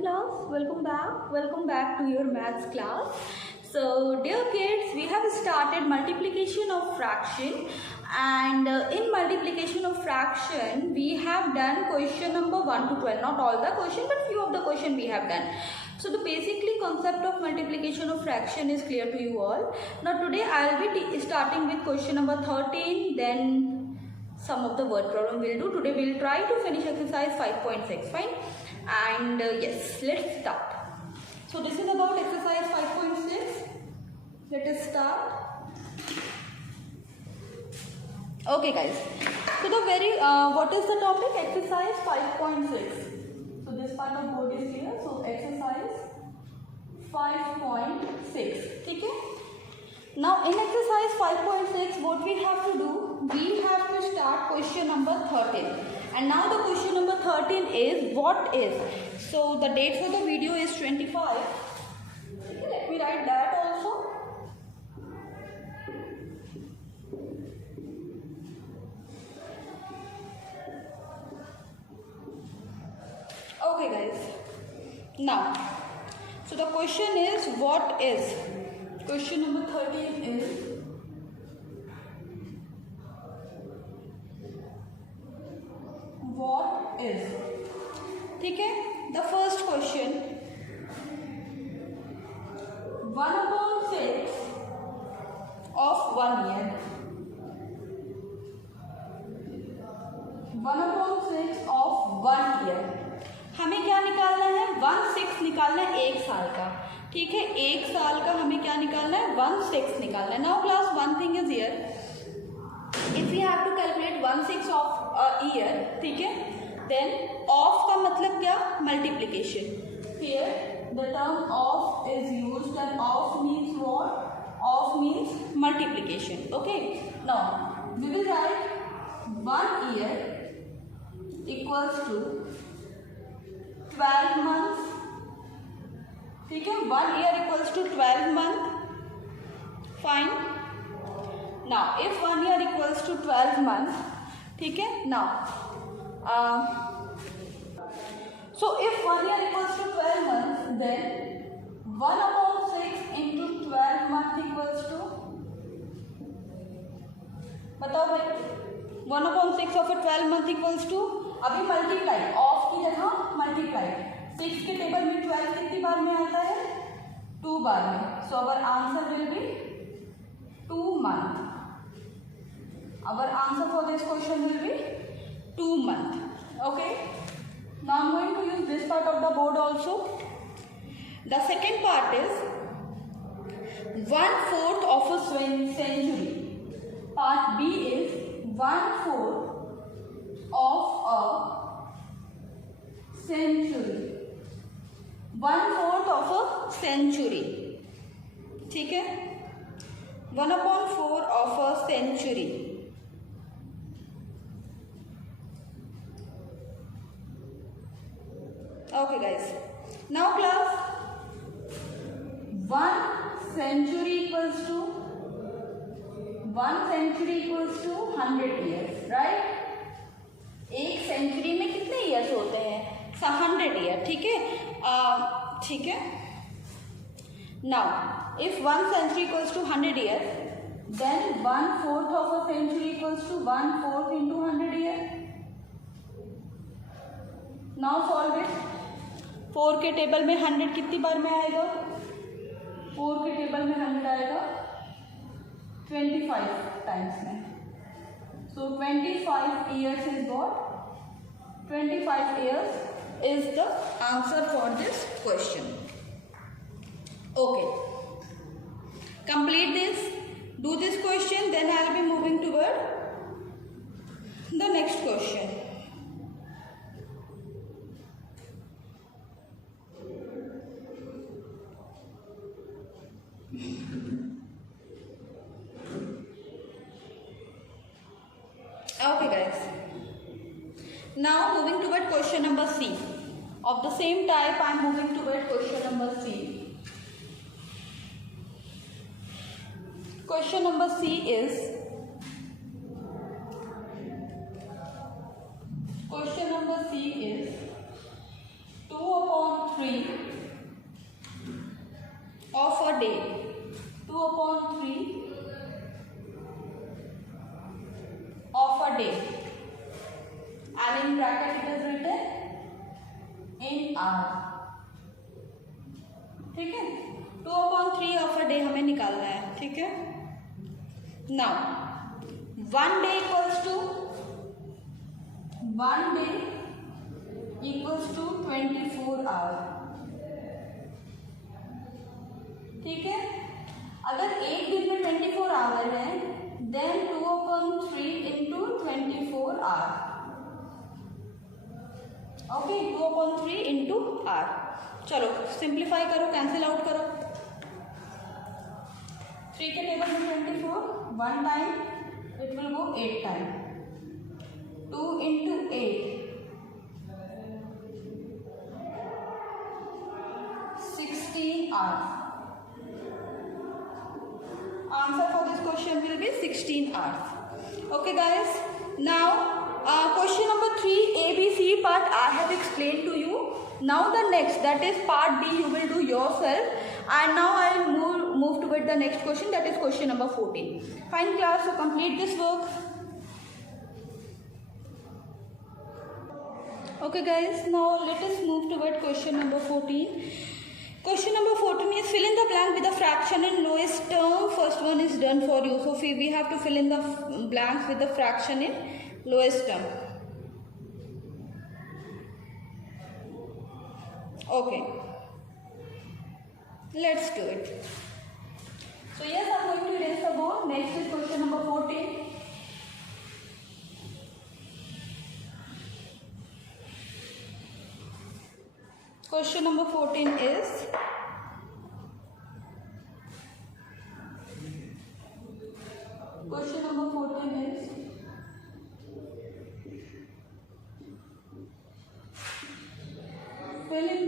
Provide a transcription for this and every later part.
class, welcome back to your maths class. So dear kids, we have started multiplication of fraction, and in multiplication of fraction we have done question number 1 to 12, not all the question but few of the question we have done. So the basically concept of multiplication of fraction is clear to you all. Now today I will be starting with question number 13, then some of the word problem we'll do. Today we'll try to finish exercise 5.6, fine? And yes, let's start. So this is about exercise 5.6. Let us start. Okay guys, so the very what is the topic? Exercise 5.6. So this part of board is clear. So exercise 5.6, okay? Now in exercise 5.6 what we have to do, we have to start question number 13. And now the question number 13 is what is. So the date for the video is 25. Okay, let me write that also. Okay guys. Now, so the question is what is. Question number 13 is what is. ठीक है, the first question 1/6 of 1 year. 1/6 of 1 year. हमें क्या निकालना है? 1/6 निकालना है 1 साल का. ठीक है, 1 साल का हमें क्या निकालना है? 1/6 निकालना है. Now class one thing is here, if you have to calculate 1/6 of a year, ठीक है, देन ऑफ का मतलब क्या? Multiplication. Here the term of is used and of means what? Of means multiplication. Okay, now we will write 1 year equals to 12 months. ठीक है, 1 year equals to 12 month. Fine. Now if 1 year equals to 12 months, ठीक है, now so if 1 year equals to 12 months, then 1/6 into 12 months equals to, बताओ भाई, 1/6 of a 12 month equals to, अभी multiply, of की जगह मल्टीप्लाई. 6 के टेबल में 12 कितनी बार में आता है? 2 बार में. So our answer will be 2 month. Our answer for this question will be 2 month. Okay. Now I am going to use this part of the board also. The second part is 1/4 of a century. Part B is 1/4 of a century. 1/4 of a century. ठीक है, 1/4 of a century. Okay guys, now class 1 century equals to 100 years, right? एक सेंचुरी में कितने ईयर्स होते हैं? 100 ईयर. ठीक है, ठीक है. Now if 1 century equals to 100 years, then 1/4 of a century equals to 1/4 into 100 years. Now solve it. 4 के टेबल में 100 कितनी बार में आएगा? 4 के टेबल में 100 आएगा 25 टाइम्स में. So 25 years is what? 25 years is the answer for this question. Okay. Complete this. Do this question. Then I will be moving toward the next question. Okay guys, now moving toward question number C. Of the same type I am moving toward question number C. Question number C is, question number C is 2/3 3 of a day. 2/3 of a day, and in bracket it is written in hour. ठीक है, 2/3 of a day हमें निकालना है. ठीक है, now 1 day equals to 24 hour. ठीक है, अगर एक दिन में 24 आवर है then 2/3 into 24 hour. Okay, 2/3 into hour. चलो सिंप्लीफाई करो, कैंसिल आउट करो. 3 के टेबल में 24, 1 time it will go 8 time. 2 into 8 16 hours. Answer for this question will be 16 hours. Okay guys, now question number 3 ABC part I have explained to you. Now the next, that is part D, you will do yourself, and now I will move toward the next question, that is question number 14. Fine class, so complete this work. Okay guys, now let us move toward question number 14. Question number 14 is fill in the blank with the fraction in lowest term. First one is done for you. So we have to fill in the blanks with the fraction in lowest term. Okay, let's do it. So yes, I'm going to erase the board. Next is question number 14. Question number 14 is fill in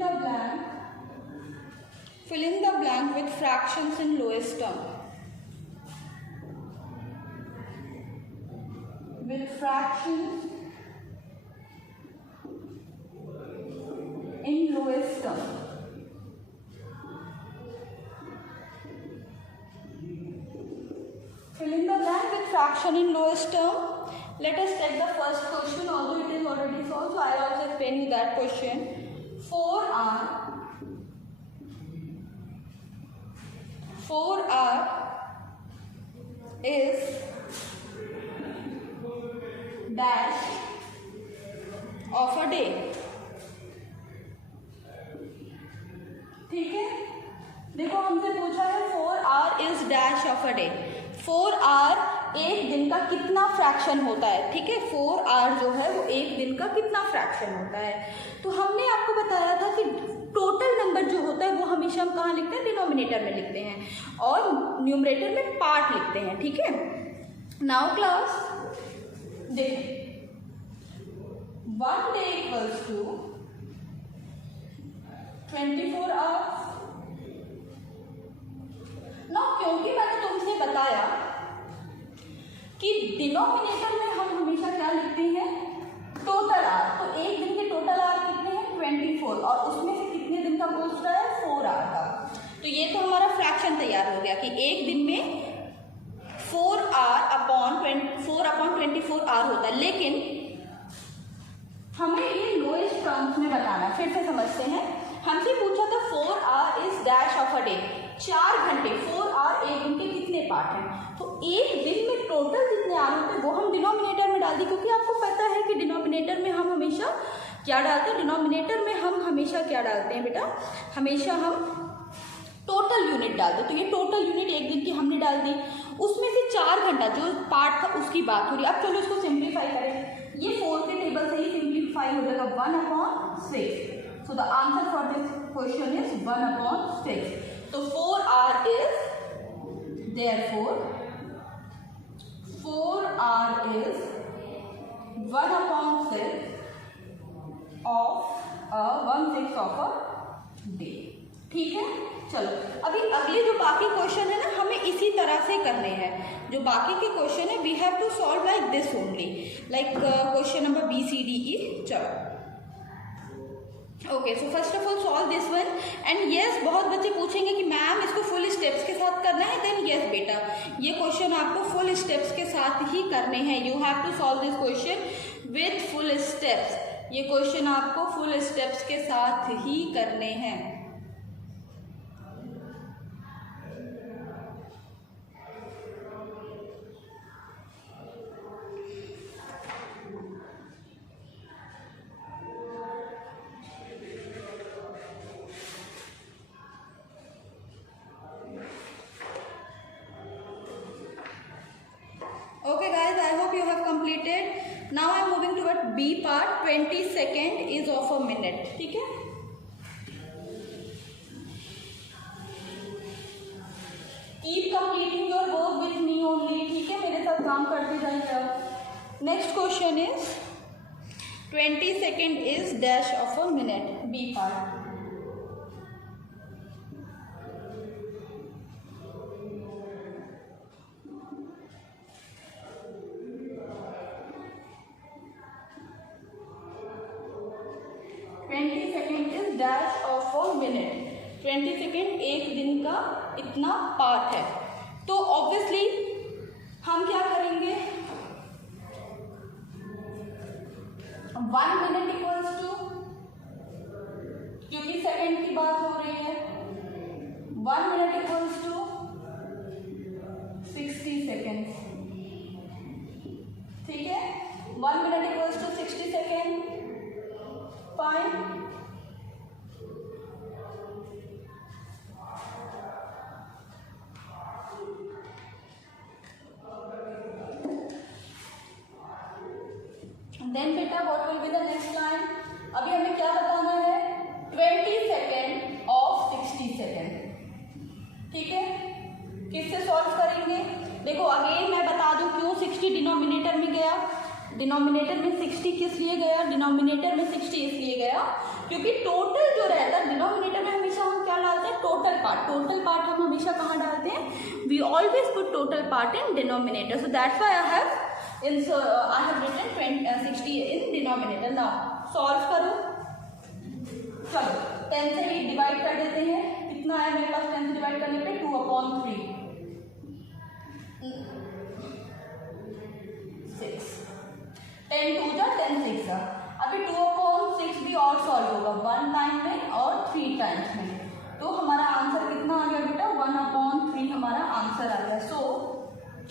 the blank with fractions in lowest term. With fractions in lowest term. Fill in the blank with fraction in lowest term. Let us take the first question, although it is already solved, so I will also explain you that question. 4R is dash of a day. ठीक है, देखो हमसे पूछा है 4R is dash of a day. 4R एक दिन का कितना फ्रैक्शन होता है. ठीक है, 4R जो है वो एक दिन का कितना फ्रैक्शन होता है. तो हमने आपको बताया था कि टोटल नंबर जो होता है वो हमेशा हम कहाँ लिखते हैं, डिनोमिनेटर में लिखते हैं और न्यूमरेटर में पार्ट लिखते हैं. ठीक है, नाउ क्लास देखो 1 day इक्वल्स टू 24 आवर्स. ना क्योंकि मैंने तुमसे बताया कि डिनोमिनेटर में हम हमेशा क्या लिखते हैं, टोटल आर. तो एक दिन के टोटल आर कितने हैं, 24, और उसमें से कितने दिन का पूछ रहा है, 4 आर का. तो ये तो हमारा फ्रैक्शन तैयार हो गया कि एक दिन में 4/24 आर होता है. लेकिन हमें ये लोएस्ट टर्म्स में बताना. फिर से समझते हैं, हमसे पूछा था 4R is dash of a day. 4 घंटे, 4R एक दिन के कितने पार्ट हैं. तो एक दिन में टोटल जितने आर होते हैं वो हम डिनोमिनेटर में डाल दी, क्योंकि आपको पता है कि डिनोमिनेटर में हम हमेशा क्या डालते हैं, डिनोमिनेटर में हम हमेशा क्या डालते हैं बेटा, हमेशा हम टोटल यूनिट डालते हैं. तो ये टोटल यूनिट एक दिन की हमने डाल दी. उसमें से 4 घंटा जो पार्ट था उसकी बात हो रही है. अब चलो इसको सिंप्लीफाई करें. ये 4 के टेबल से ही सिंप्लीफाई हो जाएगा 1/6. So the answer for this question is 1/6. So 4R is, therefore 4R is 1/6 of 1/6 of a day. ठीक है, चलो अभी अगले जो बाकी क्वेश्चन है ना, हमें इसी तरह से करने हैं. जो बाकी के क्वेश्चन है we have to solve like this only, like question number BCDE. चलो okay, so first of all solve this one and yes, बहुत बच्चे पूछेंगे कि मैम इसको फुल स्टेप्स के साथ करना है, देन यस बेटा, ये क्वेश्चन आपको फुल स्टेप्स के साथ ही करने हैं। You have to solve this question with full steps. ये क्वेश्चन आपको फुल स्टेप्स के साथ ही करने हैं। Okay guys, I hope you have completed. Now I am moving toward B part. 20 second is of a minute. ठीक है, keep completing your work with me only. ठीक है, मेरे साथ काम करते जाइए। Next question is 20 second is dash of a minute. B part. Dash of a minute. 20 सेकेंड एक दिन का इतना पार्ट है, तो ऑब्वियसली हम क्या करेंगे, 1 मिनट इक्वल्स टू, क्योंकि सेकेंड की बात हो रही है, 1 मिनट इक्वल्स टू 60 सेकेंड। ठीक है, 1 minute equals to 60 second. Fine, then बेटा what will be the next line. अभी हमें क्या बताना है, 20 सेकेंड ऑफ 60 सेकेंड। ठीक है, किससे सॉल्व करेंगे, देखो अगेन मैं बता दूं क्यों 60 डिनोमिनेटर में गया। डिनोमिनेटर में 60 किस लिए गया, डिनोमिनेटर में 60 इसलिए गया क्योंकि टोटल जो रहता है डिनोमिनेटर में हमेशा हम क्या डालते हैं, टोटल पार्ट। टोटल पार्ट हम हमेशा कहाँ डालते हैं, we always put total part in denominator, so that's why I have written 60 in denominator. Now solve करो, चलो 10 से ही डिवाइड कर देते हैं। कितना है मेरे पास 10 से डिवाइड करने पे, 2/3 6। 10 2 जा 10 6 जा। अभी 2/6 भी और सॉल्व होगा 1 टाइम में और 3 टाइम्स में, तो हमारा आंसर कितना आ गया बेटा, 1/3 हमारा आंसर आ गया। So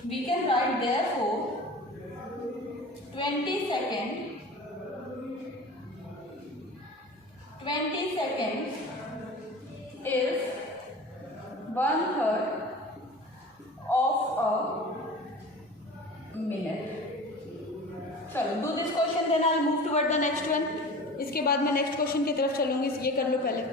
we can write therefore 20 seconds is 1/3 of a minute. चलो do this question, then I'll move toward the next one. इसके बाद मैं नेक्स्ट क्वेश्चन की तरफ चलूंगी, ये कर लो पहले।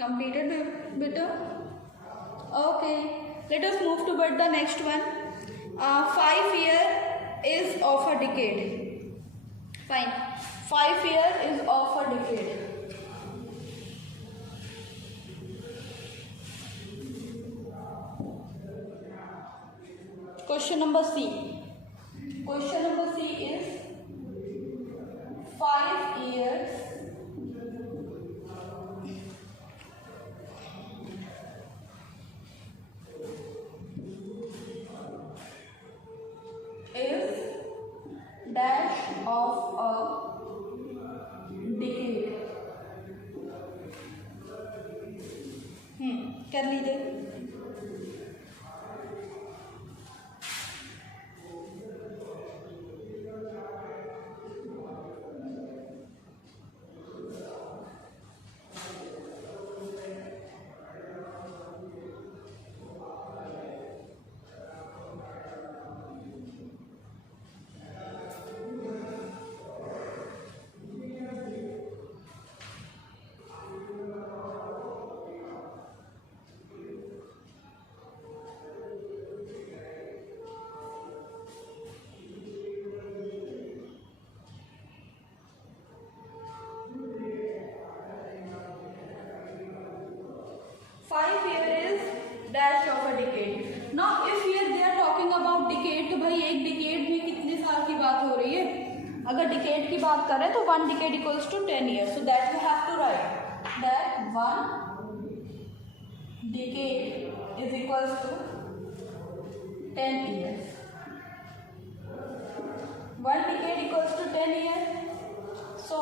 Completed beta? Okay, let us move toward the next one. 5 years is of a decade. Fine, 5 years is of a decade. Question number C. Question number C is 5 years is dash of a decade. कर लीजिए। Now if here they are talking about decade, तो भाई एक डिकेड में कितने साल की बात हो रही है? अगर डिकेड की बात करें तो 1 decade equals to 10 years, so that we have to write that 1 decade is equals to 10 years. 1 decade equals to 10 years. So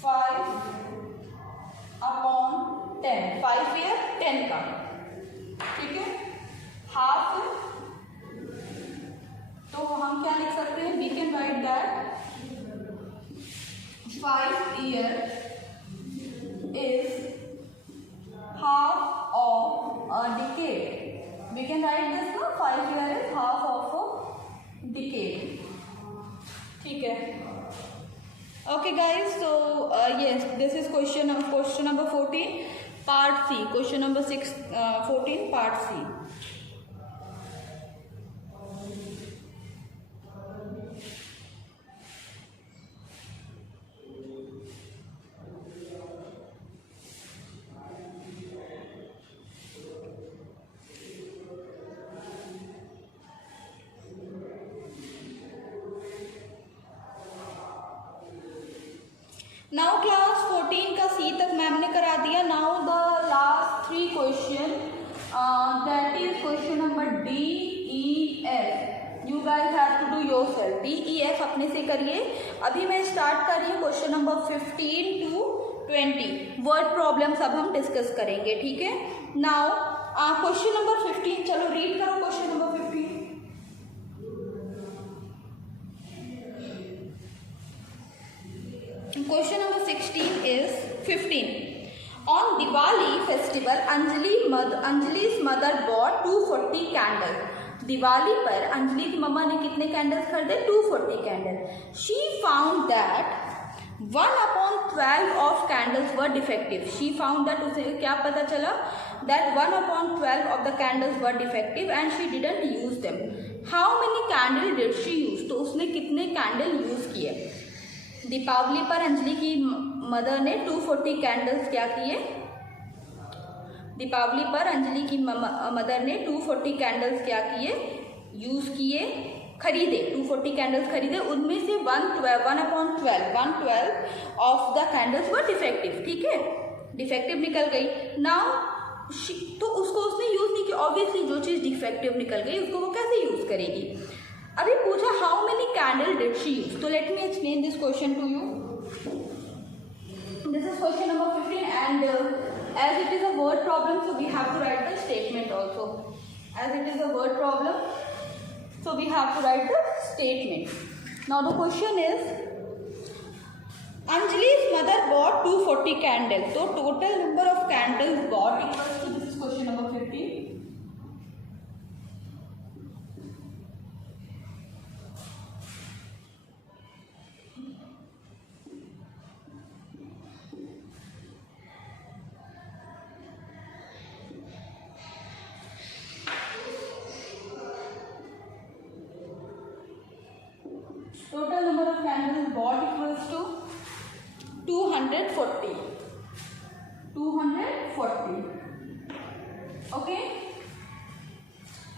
5 upon 10, 5 year 10 का, ठीक है, हाफ, तो हम क्या लिख सकते हैं? We can write that 5 year is half of a decade. We can write this now, 5 year is half of a decade. ठीक है. Okay guys, so yes, this is question number 14 part C. Question number 14 part C. Now class 14 का C तक ma'am ने करा दिया. Now the last 3 question, that is question number D E F. You guys have to do yourself. D E F अपने से करिए. अभी मैं स्टार्ट कर रही हूँ question number 15 to 20. Word problems अब हम डिस्कस करेंगे, ठीक है. नाउ क्वेश्चन नंबर 15, चलो रीड करो क्वेश्चन नंबर 15. Question number 16 is 15. On Diwali festival, Anjali's mother bought 240 candles. दिवाली पर अंजलि की मम्मा ने कितने कैंडल्स खरीदे? 240 candle. She found that 1/12 of candles were defective. She found that, उसे क्या पता चला? That 1/12 of the candles were defective and she didn't use them. How many candles did she use? तो उसने कितने कैंडल यूज किए? दीपावली पर अंजलि की मदर ने 240 कैंडल्स क्या किए? दीपावली पर अंजलि की मदर ने 240 कैंडल्स क्या किए? यूज़ किए, खरीदे. 240 कैंडल्स खरीदे, उनमें से 1/12 ऑफ द कैंडल्स वर डिफेक्टिव. ठीक है, डिफेक्टिव निकल गई. नाउ तो उसको उसने यूज़ नहीं किया. ऑब्वियसली जो चीज़ डिफेक्टिव निकल गई उसको वो कैसे यूज़ करेगी? अभी पूछा how many candle did she use. तो let me explain this question to you. This is question number 15 and as it is a word problem, so we have to write the statement also. As it is a word problem, so we have to write the statement. Now the question is, Anjali's mother bought 240 candles. So total number of candles bought equals to, this is question number 15. Total number of candles bought equals to 240. 240. Okay.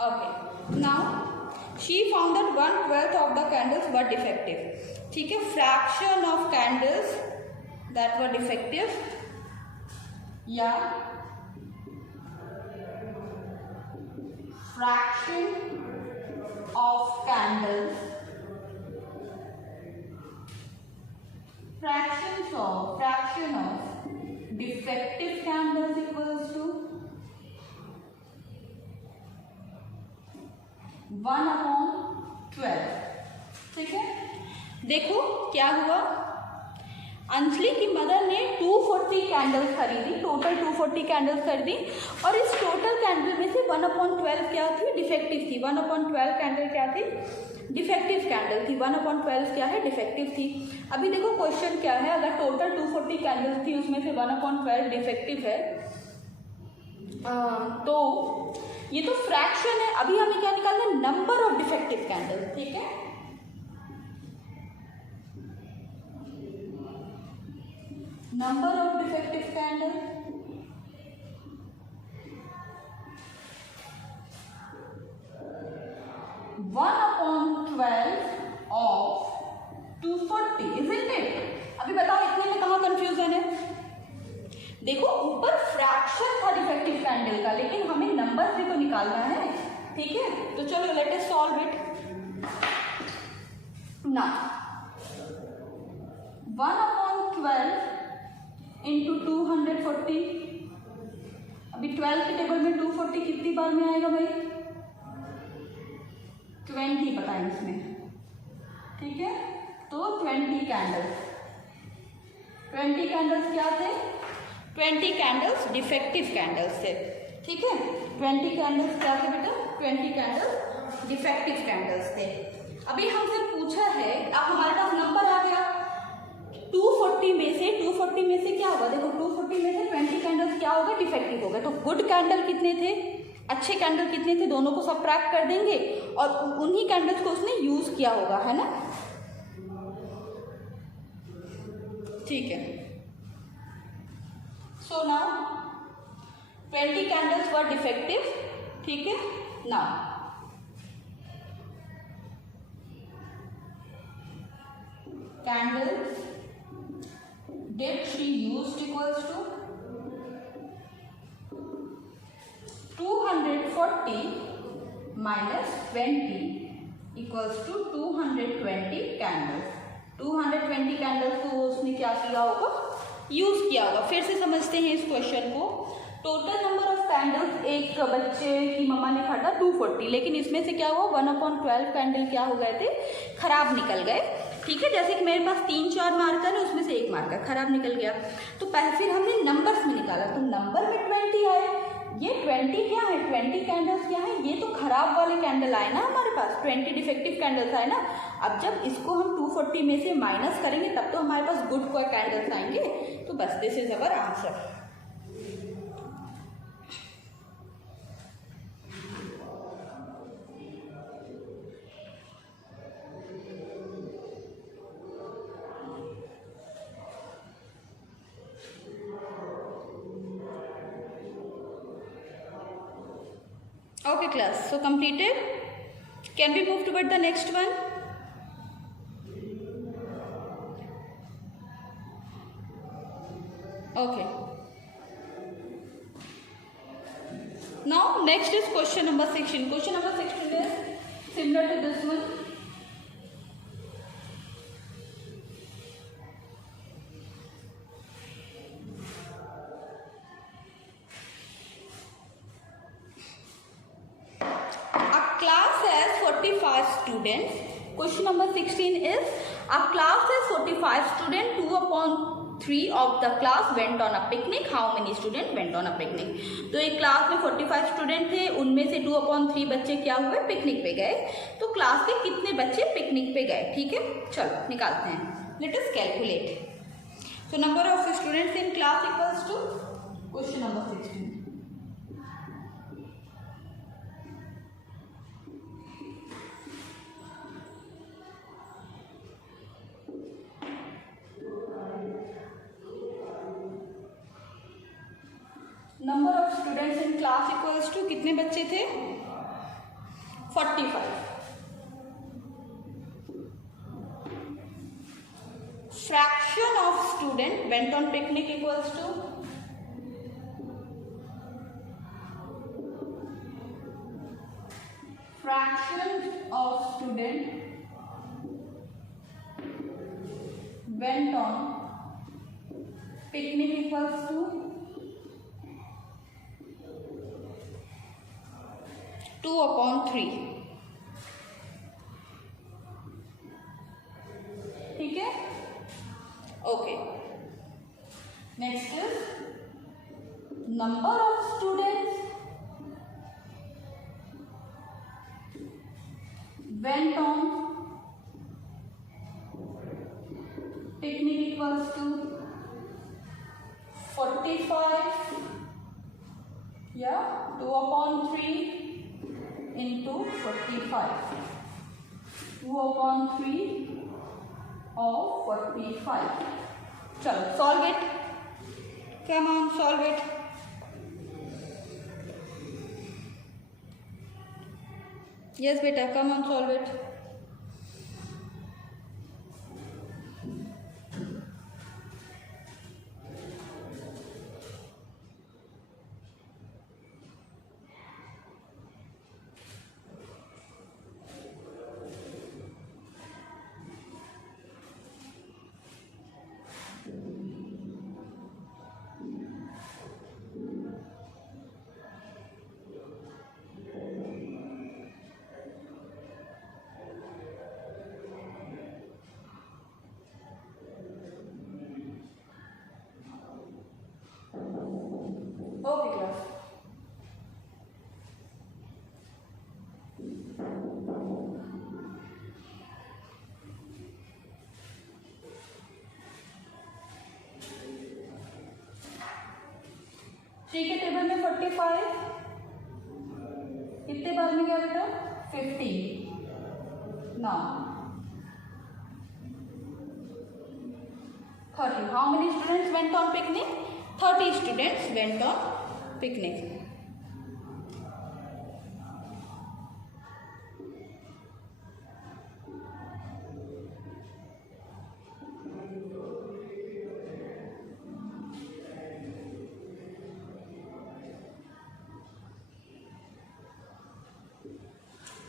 Okay. Now she found that 1/12 of the candles were defective. ठीक है. Fraction of candles that were defective. Yeah. Fraction of candles. Fraction of defective candles equals to 1/12. ठीक है. देखो क्या हुआ. अंजलि की मदर ने 240 कैंडल्स खरीदी. टोटल 240 कैंडल्स खरीदी और इस टोटल कैंडल में से 1/12 क्या थी? डिफेक्टिव थी. 1/12 कैंडल क्या थी? डिफेक्टिव कैंडल थी. 1/12 क्या है? डिफेक्टिव थी. अभी देखो क्वेश्चन क्या है. अगर टोटल 240 कैंडल्स थी उसमें से 1/12 डिफेक्टिव है तो ये तो फ्रैक्शन है. अभी हमें क्या निकालना है? Number of defective candles. ठीक है. number of defective candle, one upon 12 of 240, isn't it? अभी बताओ इतने में कहाँ कंफ्यूजन है? देखो ऊपर फ्रैक्शन था डिफेक्टिव कैंडल का, लेकिन हमें नंबर भी तो निकालना है, ठीक है? तो चलो लेट अस सॉल्व इट ना। 1 अपॉन 12 इंटू 240, अभी 12 के टेबल में 240 कितनी बार में आएगा भाई? 20 पता है इसमें, ठीक है? तो 20 कैंडल्स, 20 कैंडल्स क्या थे? 20 कैंडल्स डिफेक्टिव कैंडल्स थे, ठीक है? 20 कैंडल्स क्या थे बेटा? 20 कैंडल्स डिफेक्टिव कैंडल्स थे। अभी हमसे पूछा है, अब हमारे पास नंबर आ गया 240 में से क्या होगा? देखो 240 में से 20 कैंडल्स क्या होगा? डिफेक्टिव होगा। तो गुड कैंडल कितने थे, अच्छे कैंडल कितने थे, दोनों को सबट्रैक्ट कर देंगे और उन्हीं कैंडल्स को उसने यूज किया होगा, है ना? ठीक है। सो नाउ 20 कैंडल्स वर डिफेक्टिव, ठीक है? Now candles did she used equals to 240 minus 20 equals to 220 कैंडल्स। 220 कैंडल्स को उसने क्या किया होगा? यूज किया होगा। फिर से समझते हैं इस क्वेश्चन को। टोटल नंबर ऑफ कैंडल्स एक बच्चे की मम्मा ने खरीदा 240, लेकिन इसमें से क्या हुआ? 1/12 कैंडल क्या हो गए थे? खराब निकल गए, ठीक है? जैसे कि मेरे पास 3-4 मार्कर है, उसमें से एक मार्कर खराब निकल गया। तो फिर हमने नंबर्स में निकाला, तो नंबर में 20 आए। ये 20 क्या है? 20 कैंडल्स क्या है? ये तो खराब वाले कैंडल आए ना हमारे पास, 20 डिफेक्टिव कैंडल्स आए ना। अब जब इसको हम 240 में से माइनस करेंगे तब तो हमारे पास गुड कोई कैंडल्स आएंगे। तो बस this is our answer. Okay class, so completed. Can we move toward the next one? Okay. Now next is question number 16. Question number 16 is similar to this one. Students. Question number 16 is a class has 45 students. 2/3 of the class went on a picnic. How many students went on a picnic? तो एक क्लास में 45 स्टूडेंट थे, उनमें से 2/3 बच्चे क्या हुए? पिकनिक पे गए। तो क्लास के कितने बच्चे पिकनिक पे गए? ठीक है, चलो निकालते हैं। Let us calculate. So number of students in class equals to question number 16। Number of students in class equals to कितने बच्चे थे? 45। Fraction of student went on picnic equals to fraction of student went on picnic equals to 2/3। ठीक है, okay. Next is number of students went on picnic equals to 45 या 2/3 into 45, 2/3 of 45. चलो solve it. Come on, solve it. Yes, beta, come on, solve it. Okay, class. Three के table में 45 कितने बार में गया बेटा? 50. Now 30. How many students went on picnic? 30 students went on picnic.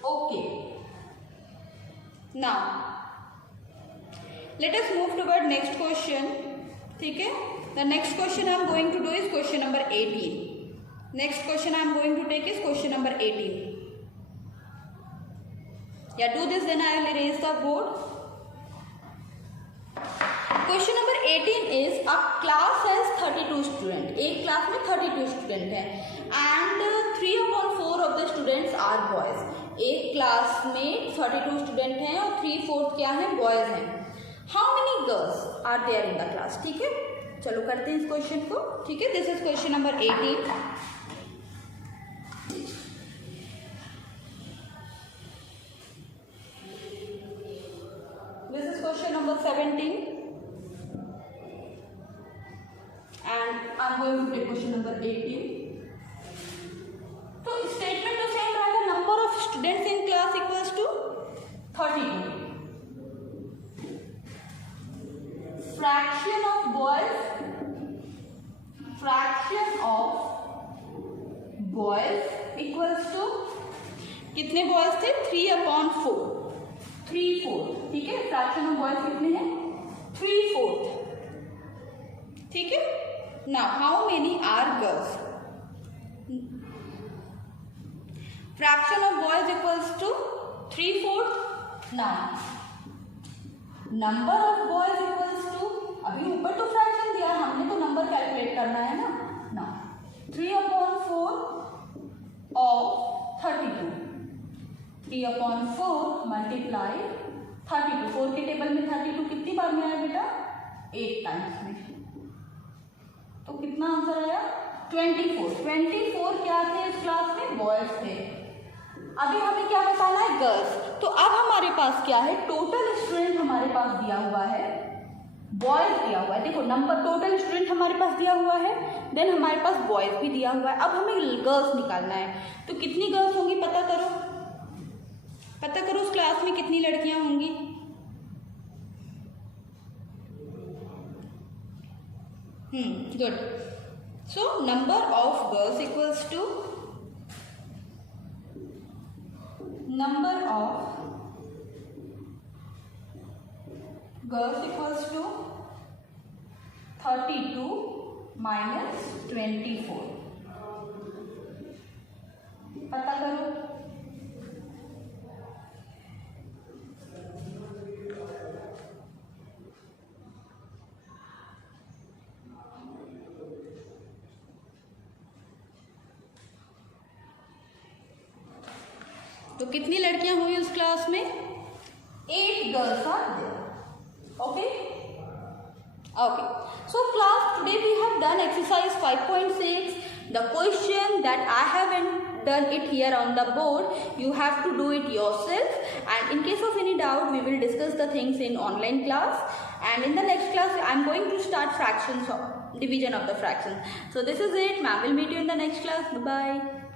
Okay. Now let us move toward next question. ठीक है? The next question I am going to do is question number 18. Next question I am going to take is question number 18. Yeah, do this, then I will erase the board. Question number 18 is a class has 32 students. एक क्लास में 32 स्टूडेंट हैं and 3/4 of the students are boys. एक क्लास में 32 स्टूडेंट हैं और 3/4 क्या हैं? बॉयज हैं. How many girls are there in the class? ठीक है, चलो करते हैं इस क्वेश्चन को. ठीक है, this is question number 18. This is question number 17 and I am going to take question number 18. तो स्टेटमेंट तो सेम रहेगा. Number of students in class equals to 32. Fraction of boys equals to कितने बॉयज थे? 3/4. 3/4. ठीक है, फ्रैक्शन ऑफ बॉयज कितने हैं? 3/4. ठीक है. Now how many are girls? Fraction of boys equals to 3/4. Now number of boys equals to, अभी ऊपर तो फ्रैक्शन दिया है, हमने तो नंबर कैलकुलेट करना है ना. 3/4 ऑफ 32. 3/4 मल्टीप्लाई 32. 4 के टेबल में 32 कितनी बार में आया बेटा? 8 टाइम्स में. तो कितना आंसर आया? 24. 24 क्या थे इस क्लास में? बॉयज थे. अभी हमें क्या बताना है? गर्ल्स. तो अब हमारे पास क्या है? टोटल स्टूडेंट हमारे पास दिया हुआ है, बॉयज दिया हुआ है. देखो नंबर टोटल स्टूडेंट हमारे पास दिया हुआ है, देन हमारे पास बॉयज भी दिया हुआ है. अब हमें गर्ल्स निकालना है. तो कितनी गर्ल्स होंगी पता करो. पता करो उस क्लास में कितनी लड़कियां होंगी. Good. So number of girls equals to number of girls equals to 32 minus 24. पता करो. तो कितनी लड़कियां हुई उस क्लास में? 8 girls are there. Okay okay. So class today we have done exercise 5.6. The question that I haven't done it here on the board, you have to do it yourself, and in case of any doubt we will discuss the things in online class, and in the next class I am going to start fractions division of the fraction. So this is it. Ma'am will meet you in the next class. Bye bye.